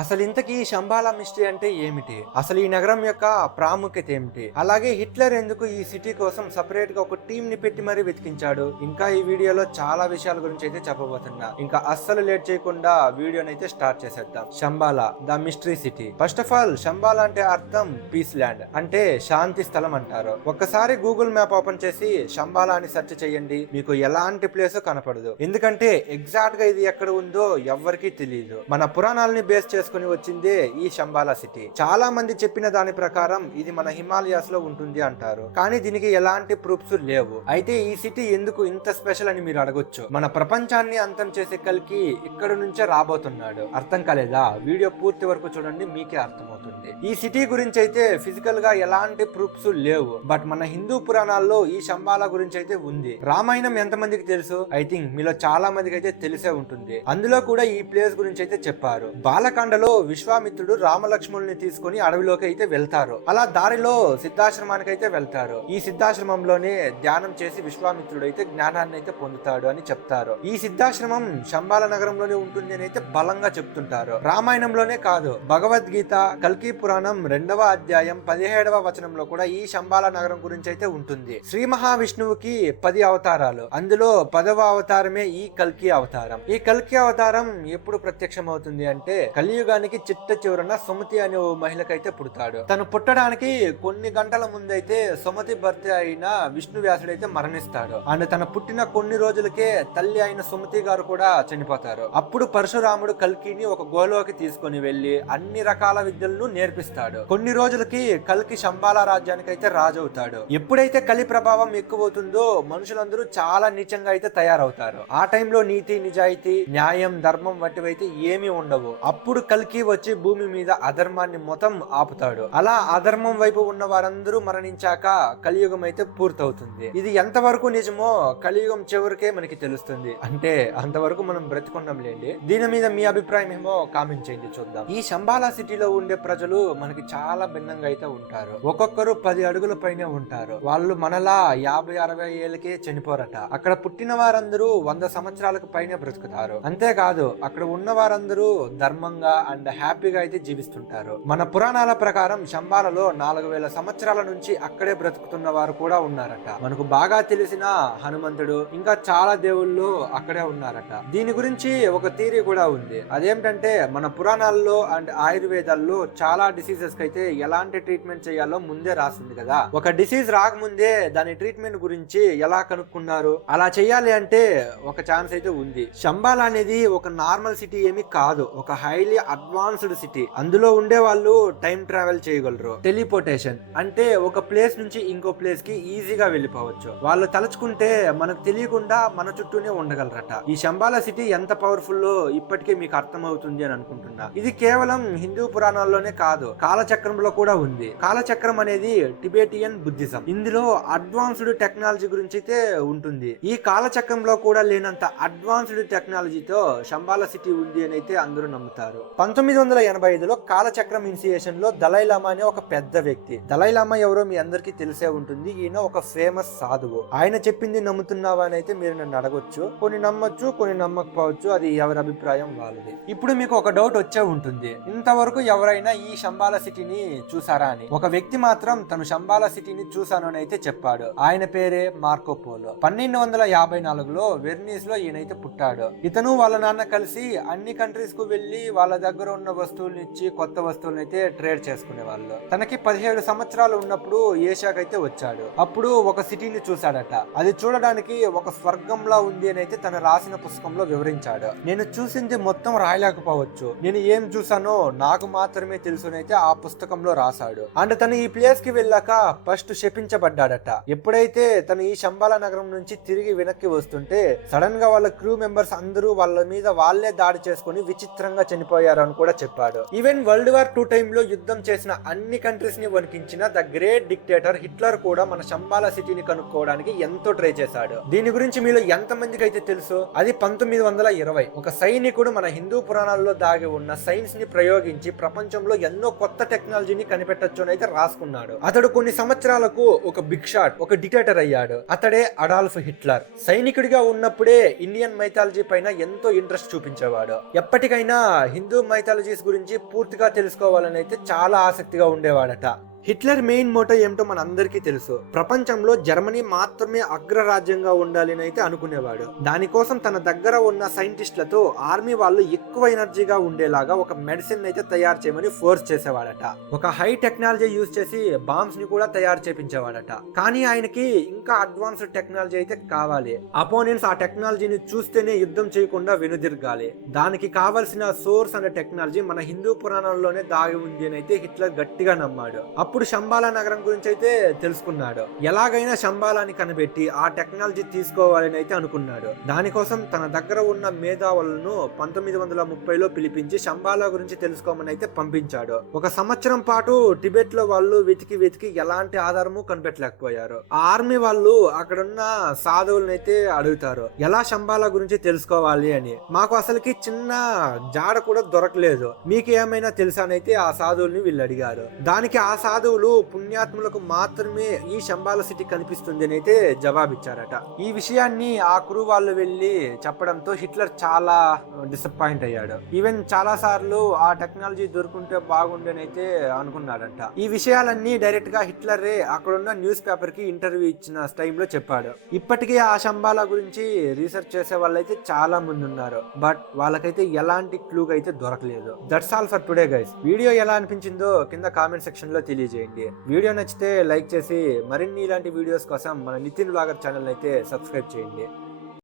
అసలు ఇంతకీ శంబాలా మిస్టరీ అంటే ఏమిటి? అసలు ఈ నగరం యొక్క ప్రాముఖ్యత ఏమిటి? అలాగే హిట్లర్ ఎందుకు ఈ సిటీ కోసం సపరేట్ గా ఒక టీం ని పెట్టి మరీ వెతికించాడు? ఇంకా ఈ వీడియోలో చాలా విషయాల గురించి అయితే చెప్పబోతున్నా. ఇంకా అస్సలు లేట్ చేయకుండా వీడియోని అయితే స్టార్ట్ చేసేద్దాం. Shambhala the mystery city. First of all Shambhala అంటే అర్థం పీస్ ల్యాండ్, అంటే శాంతి స్థలం అంటారు. ఒక్కసారి గూగుల్ మ్యాప్ ఓపెన్ చేసి శంబాలా అని సెర్చ్ చేయండి, మీకు ఎలాంటి ప్లేస్ కనపడదు. ఎందుకంటే ఎగ్జాక్ట్ గా ఇది ఎక్కడ ఉందో ఎవ్వరికీ తెలియదు. మన పురాణాలని బేస్ చేసుకుని వచ్చిందే ఈ శంబాలా సిటీ. చాలా మంది చెప్పిన దాని ప్రకారం ఇది మన హిమాలయాస్ లో ఉంటుంది అంటారు, కానీ దీనికి ఎలాంటి ప్రూఫ్స్ లేవు. అయితే ఈ సిటీ ఎందుకు ఇంత స్పెషల్ అని మీరు అడగొచ్చు. మన ప్రపంచాన్ని అంతం చేసే కల్కి ఇక్కడ నుంచే రాబోతున్నాడు. అర్థం కాలేదా? వీడియో పూర్తి వరకు చూడండి, మీకే అర్థమవుతుంది. ఈ సిటీ గురించి అయితే ఫిజికల్ గా ఎలాంటి ప్రూఫ్స్ లేవు, బట్ మన హిందూ పురాణాల్లో ఈ శంబాలా గురించి అయితే ఉంది. రామాయణం ఎంతమందికి తెలుసు? ఐ థింక్ మీలో చాలా మందికి అయితే తెలిసే ఉంటుంది. అందులో కూడా ఈ ప్లేస్ గురించి అయితే చెప్పారు. బాలకాండలో విశ్వామిత్రుడు రామలక్ష్మణుల్ని తీసుకుని అడవిలోకి అయితే వెళ్తారు. అలా దారిలో సిద్ధాశ్రమానికి అయితే వెళ్తారు. ఈ సిద్ధాశ్రమంలోనే ధ్యానం చేసి విశ్వామిత్రుడు అయితే జ్ఞానాన్ని అయితే పొందుతాడు అని చెప్తారు. ఈ సిద్ధాశ్రమం శంబాల నగరంలోనే ఉంటుంది అని అయితే బలంగా చెప్తుంటారు. రామాయణంలోనే కాదు, భగవద్గీత కల్కి పురాణం 2వ అధ్యాయం 17వ వచనంలో కూడా ఈ శంబాల నగరం గురించి అయితే ఉంటుంది. శ్రీ మహావిష్ణువుకి 10 అవతారాలు, అందులో 10వ అవతారమే ఈ కల్కి అవతారం. ఈ కల్కి అవతారం ఎప్పుడు ప్రత్యక్షం అవుతుంది అంటే కలియుగానికి చిట్ట చివరన సుమతి అనే ఓ మహిళకైతే పుడతాడు. తను పుట్టడానికి కొన్ని గంటల ముందైతే సుమతి భర్త అయిన విష్ణు వ్యాసుడైతే మరణిస్తాడు. అండ్ తన పుట్టిన కొన్ని రోజులకే తల్లి అయిన సుమతి గారు కూడా చనిపోతారు. అప్పుడు పరశురాముడు కల్కిని ఒక గుహలోకి తీసుకొని వెళ్లి అన్ని రకాల విద్యలను నేర్పిస్తాడు. కొన్ని రోజులకి కల్కి శంబాలా రాజ్యానికి అయితే రాజు అవుతాడు. ఎప్పుడైతే కలి ప్రభావం ఎక్కువవుతుందో మనుషులందరూ చాలా నీచంగా అయితే తయారవుతారు. ఆ టైంలో నీతి నిజాయితీ న్యాయం ధర్మం వంటివైతే ఏమీ ఉండవు. అప్పుడు కల్కి వచ్చి భూమి మీద అధర్మాన్ని మొత్తం ఆపుతాడు. అలా అధర్మం వైపు ఉన్న వారందరూ మరణించాక కలియుగం అయితే పూర్తవుతుంది. ఇది ఎంతవరకు నిజమో కలియుగం చివరికే మనకి తెలుస్తుంది. అంటే అంతవరకు మనం బ్రతికున్నాం లేండి. దీని మీద మీ అభిప్రాయం ఏమో కామెంట్ చేయండి, చూద్దాం. ఈ శంబాలా సిటీలో ఉండే ప్రజలు మనకి చాలా భిన్నంగా అయితే ఉంటారు. ఒక్కొక్కరు 10 అడుగుల పైనే ఉంటారు. వాళ్ళు మనలా 50-60 ఏళ్ళకే చనిపోరట. అక్కడ పుట్టిన వారందరూ 100 సంవత్సరాలకు పైనే బ్రతుకుతారు. అంతేకాదు అక్కడ ఉన్న వారందరూ ధర్మంగా అండ్ హ్యాపీగా అయితే జీవిస్తుంటారు. మన పురాణాల ప్రకారం శంబాలలో 4000 సంవత్సరాల నుంచి అక్కడే బ్రతుకుతున్న వారు కూడా ఉన్నారట. మనకు బాగా తెలిసిన హనుమంతుడు ఇంకా చాలా దేవుళ్ళు అక్కడే ఉన్నారట. దీని గురించి ఒక థియరీ కూడా ఉంది. అదేంటంటే మన పురాణాల్లో అండ్ ఆయుర్వేదాల్లో చాలా డిసీజెస్ కి అయితే ఎలాంటి ట్రీట్మెంట్ చేయాలో ముందే రాసింది కదా. ఒక డిసీజ్ రాకముందే దాని ట్రీట్మెంట్ గురించి ఎలా కనుక్కున్నారు? అలా చేయాలి అంటే ఒక ఛాన్స్ అయితే ఉంది. శంబాలా అనేది ఒక నార్మల్ సిటీ ఏమి కాదు, ఒక హైలీ అడ్వాన్స్డ్ సిటీ. అందులో ఉండే వాళ్ళు టైం ట్రావెల్ చేయగలరు. టెలిపోర్టేషన్ అంటే ఒక ప్లేస్ నుంచి ఇంకో ప్లేస్ కి ఈజీగా వెళ్ళిపోవచ్చు. వాళ్ళు తలుచుకుంటే మనకు తెలియకుండా మన చుట్టూనే ఉండగలరట. ఈ శంబాలా సిటీ ఎంత పవర్ఫుల్ ఇప్పటికే మీకు అర్థమవుతుంది అని అనుకుంటున్నా. ఇది కేవలం హిందూ పురాణాల్లోనే కాదు, కాలచక్రంలో కూడా ఉంది. కాలచక్రం అనేది టిబెటియన్ బుద్ధిజం. ఇందులో అడ్వాన్స్డ్ టెక్నాలజీ గురించి అయితే ఉంటుంది. ఈ కాలచక్రంలో కూడా లేనంత అడ్వాన్స్డ్ టెక్నాలజీతో శంబాలా సిటీ ఉంది అని అయితే అందరూ నమ్ముతారు. 1985లో కాలచక్రం ఇనిషియేషన్ లో దలైలామా అనే ఒక పెద్ద వ్యక్తి. దలైలామా ఎవరో మీ అందరికీ తెలిసే ఉంటుంది. ఈయన ఒక ఫేమస్ సాధువు. ఆయన చెప్పింది నమ్ముతున్నావా అని అయితే మీరు నన్ను అడగొచ్చు. కొన్ని నమ్మొచ్చు, కొన్ని నమ్మకపోవచ్చు, అది ఎవరి అభిప్రాయం వాళ్ళది. ఇప్పుడు మీకు ఒక డౌట్ వచ్చే ఉంటుంది, ఇంతవరకు ఎవరైనా ఈ శంబాలా సిటీని చూసారా అని. ఒక వ్యక్తి మాత్రం తను శంబాలా సిటీని చూసాను అని అయితే చెప్పాడు. ఆయన పేరే మార్కో పోలో. 1254లో వెర్నీస్ లో ఈయనైతే పుట్టాడు. ఇతను వాళ్ళ నాన్న కలిసి అన్ని కంట్రీస్ కు వెళ్లి వాళ్ళ దగ్గర ఉన్న వస్తువులను ఇచ్చి కొత్త వస్తువులను అయితే ట్రేడ్ చేసుకునే వాళ్ళు. తనకి 17 సంవత్సరాలు ఉన్నప్పుడు ఏషియాకైతే వచ్చాడు. అప్పుడు ఒక సిటీని చూశాడట. అది చూడడానికి ఒక స్వర్గంలా ఉంది అని అయితే తను రాసిన పుస్తకంలో వివరించాడు. నేను చూసింది మొత్తం రాయలేకపోవచ్చు, నేను ఏం చూసానో నాకు మాత్రమే తెలుసు అయితే ఆ పుస్తకంలో రాశాడు. అండ్ తను ఈ ప్లేస్ కి వెళ్ళాక ఫస్ట్ శపించబడ్డాడట. ఎప్పుడైతే తను ఈ శంబాలా నగరం నుంచి తిరిగి వెనక్కి వస్తుంటే సడన్ గా వాళ్ళ క్రూ మెంబర్స్ అందరూ వాళ్ళ మీద వాళ్ళే దాడి చేసుకుని విచిత్రంగా చనిపోయారు అని కూడా చెప్పాడు. ఈవెన్ వరల్డ్ వార్ 2 టైంలో యుద్ధం చేసిన అన్ని కంట్రీస్ ని వణికించిన ద గ్రేట్ డిక్టేటర్ హిట్లర్ కూడా మన శంబాలా సిటీని కనుక్కోవడానికి ఎంతో ట్రై చేశాడు. దీని గురించి మీలో ఎంత మందికి అయితే తెలుసు? అది 1920 ఒక సైనికుడు మన హిందూ పురాణాల్లో దాగి ఉన్న సైన్స్ ని ప్రయోగించి ప్రపంచంలో కాలంలో ఎన్నో కొత్త టెక్నాలజీని కనిపెట్టొచ్చు అని అయితే రాసుకున్నాడు. అతడు కొన్ని సంవత్సరాలకు ఒక బిగ్ షాట్, ఒక డిక్టేటర్ అయ్యాడు. అతడే అడాల్ఫ్ హిట్లర్. సైనికుడిగా ఉన్నప్పుడే ఇండియన్ మైథాలజీ పైన ఎంతో ఇంట్రెస్ట్ చూపించేవాడు. ఎప్పటికైనా హిందూ మైథాలజీస్ గురించి పూర్తిగా తెలుసుకోవాలని అయితే చాలా ఆసక్తిగా ఉండేవాడట. హిట్లర్ మెయిన్ మోటో ఏమిటో మన అందరికీ తెలుసు. ప్రపంచంలో జర్మనీ మాత్రమే అగ్రరాజ్యంగా ఉండాలి అని అయితే అనుకునేవాడు. దానికోసం తన దగ్గర ఉన్న సైంటిస్టులతో ఆర్మీ వాళ్ళు ఎక్కువ ఎనర్జీగా ఉండేలాగా ఒక మెడిసిన్ అయితే తయారు చేయమని ఫోర్స్ చేసేవాడట. ఒక హై టెక్నాలజీ యూజ్ చేసి బాంబ్స్ ని కూడా తయారు చేపించేవాడట. కానీ ఆయనకి ఇంకా అడ్వాన్స్డ్ టెక్నాలజీ అయితే కావాలి. అపోనెంట్స్ ఆ టెక్నాలజీని చూస్తేనే యుద్ధం చేయకుండా వెనుదిరగాలి. దానికి కావలసిన సోర్స్ అనే టెక్నాలజీ మన హిందూ పురాణంలోనే దాగి ఉంది అని అయితే హిట్లర్ గట్టిగా నమ్మాడు. అప్పుడు శంబాలా నగరం గురించి అయితే తెలుసుకున్నాడు. ఎలాగైనా శంబాలాని కనిపెట్టి ఆ టెక్నాలజీ తీసుకోవాలని అయితే అనుకున్నాడు. దానికోసం తన దగ్గర ఉన్న మేధావులను 1930లో పిలిపించి శంబాలా గురించి తెలుసుకోమని అయితే పంపించాడు. ఒక సంవత్సరం పాటు టిబెట్ లో వాళ్ళు వెతికి ఎలాంటి ఆధారము కనిపెట్టలేకపోయారు. ఆ ఆర్మీ వాళ్ళు అక్కడున్న సాధువులను అయితే అడుగుతారు, ఎలా శంబాలా గురించి తెలుసుకోవాలి అని. మాకు అసలుకి చిన్న జాడ కూడా దొరకలేదు, మీకు ఏమైనా తెలుసా అని అయితే ఆ సాధువుల్ని వీళ్ళు అడిగారు. దానికి ఆ సాధువులు పుణ్యాత్ములకు మాత్రమే ఈ శంబాలా సిటీ కనిపిస్తుంది అని అయితే జవాబిచ్చారట. ఈ విషయాన్ని ఆ క్రూ వాళ్ళు వెళ్లి చెప్పడంతో హిట్లర్ చాలా డిసప్పాయింట్ అయ్యాడు. ఈవెన్ చాలా సార్లు ఆ టెక్నాలజీ దొరుకుంటే బాగుండని అయితే అనుకున్నాడంట. ఈ విషయాలన్నీ డైరెక్ట్ గా హిట్లరే అక్కడున్న న్యూస్ పేపర్ కి ఇంటర్వ్యూ ఇచ్చిన టైంలో చెప్పాడు. ఇప్పటికీ ఆ శంబాలా గురించి రీసెర్చ్ చేసే వాళ్ళైతే చాలా మంది ఉన్నారు, బట్ వాళ్ళకైతే ఎలాంటి క్లూ అయితే దొరకలేదు. That's all for today guys. Video ఎలా అనిపించిందో కింద కామెంట్ సెక్షన్ లో తెలియజేయండి. వీడియో నచ్చితే లైక్ చేసి మరిన్ని ఇలాంటి వీడియోస్ కోసం మన నితిన్ వ్లాగర్ ఛానల్ అయితే సబ్స్క్రైబ్ చేయండి.